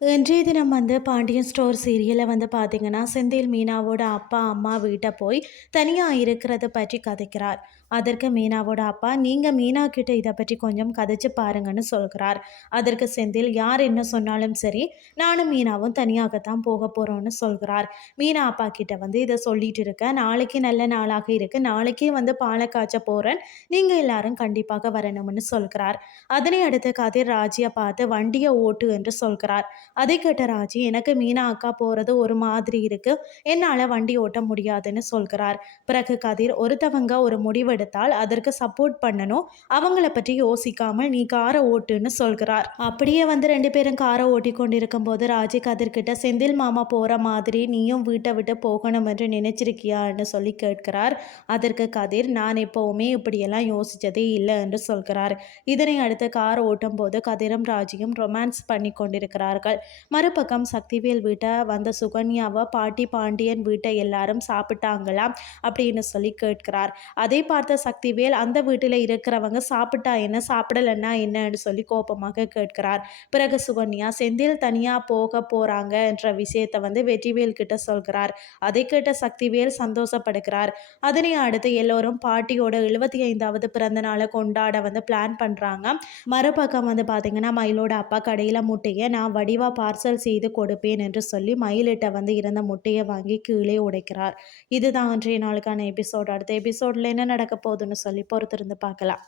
இன்றைய தினம் வந்து பாண்டியன் ஸ்டோர் சீரியலில் வந்து பார்த்தீங்கன்னா செந்தில் மீனாவோட அப்பா அம்மா வீட்டை போய் தனியாக இருக்கிறத பற்றி கதைக்கிறார். அதற்கு மீனாவோட அப்பா நீங்கள் மீனா கிட்ட இதை பற்றி கொஞ்சம் கதைச்சு பாருங்கன்னு சொல்கிறார். அதற்கு செந்தில் யார் என்ன சொன்னாலும் சரி நானும் மீனாவும் தனியாகத்தான் போக போகிறோன்னு சொல்கிறார். மீனா அப்பா கிட்ட வந்து இதை சொல்லிட்டு இருக்க நாளைக்கு நல்ல நாளாக இருக்குது நாளைக்கே வந்து பாலை காய்ச்ச போகிறேன் நீங்கள் எல்லாரும் கண்டிப்பாக வரணும்னு சொல்கிறார். அதனை அடுத்து கதிர் ராஜியை பார்த்து வண்டியை ஓட்டு என்று சொல்கிறார். அதை கேட்ட ராஜி எனக்கு மீனா அக்கா போகிறது ஒரு மாதிரி இருக்கு. என்னால் வண்டி ஓட்ட முடியாதுன்னு சொல்கிறார். பிறகு கதிர் ஒருத்தவங்க ஒரு முடிவெடுத்தால் அதற்கு சப்போர்ட் பண்ணணும். அவங்கள பற்றி யோசிக்காமல் நீ காரை ஓட்டுன்னு சொல்கிறார். அப்படியே வந்து ரெண்டு பேரும் காரை ஓட்டி கொண்டிருக்கும் போது ராஜி கதிர்கிட்ட செந்தில் மாமா போகிற மாதிரி நீயும் வீட்டை விட்டு போகணும் என்று நினைச்சிருக்கியான்னு சொல்லி கேட்கிறார். அதற்கு கதிர் நான் எப்போவுமே இப்படியெல்லாம் யோசித்ததே இல்லை என்று சொல்கிறார். இதனை அடுத்து கார் ஓட்டும் போது கதிரும் ராஜியும் ரொமான்ஸ் பண்ணி கொண்டிருக்கிறார்கள். மறுபக்கம் சக்திவேல் வீட்டை வந்த சுகன்யாவை பாட்டி பாண்டியன் வீட்டை எல்லாரும் சாப்பிட்டாங்களாம் அப்படின்னு சொல்லி கேட்கிறார். அதை பார்த்த சக்திவேல் அந்த வீட்டில் இருக்கிறவங்க சாப்பிட்டா என்ன சாப்பிடலன்னா என்னன்னு சொல்லி கோபமாக கேட்கிறார். பிறகு சுகன்யா செந்தில் தனியாக போக போகிறாங்க என்ற விஷயத்தை வந்து வெற்றிவேல் கிட்ட சொல்கிறார். அதை கேட்ட சக்திவேல் சந்தோஷப்படுகிறார். அதனை அடுத்து எல்லோரும் பாட்டியோட எழுபத்தி ஐந்தாவது பிறந்த நாளை கொண்டாட வந்து பிளான் பண்ணுறாங்க மறுபக்கம் வந்து பார்த்தீங்கன்னா மயிலோட அப்பா கடையில் முட்டையை நான் வடிவாக பார்சல் செய்து கொடுப்பேன் என்று சொல்லி மயிலிட்ட வந்து இருந்த முட்டையை வாங்கி கீழே உடைக்கிறார். இதுதான் அன்றைய நாளுக்கான எபிசோட் அடுத்த எபிசோடில் என்ன நடக்க போகுதுன்னு சொல்லி பொறுத்திருந்து பார்க்கலாம்.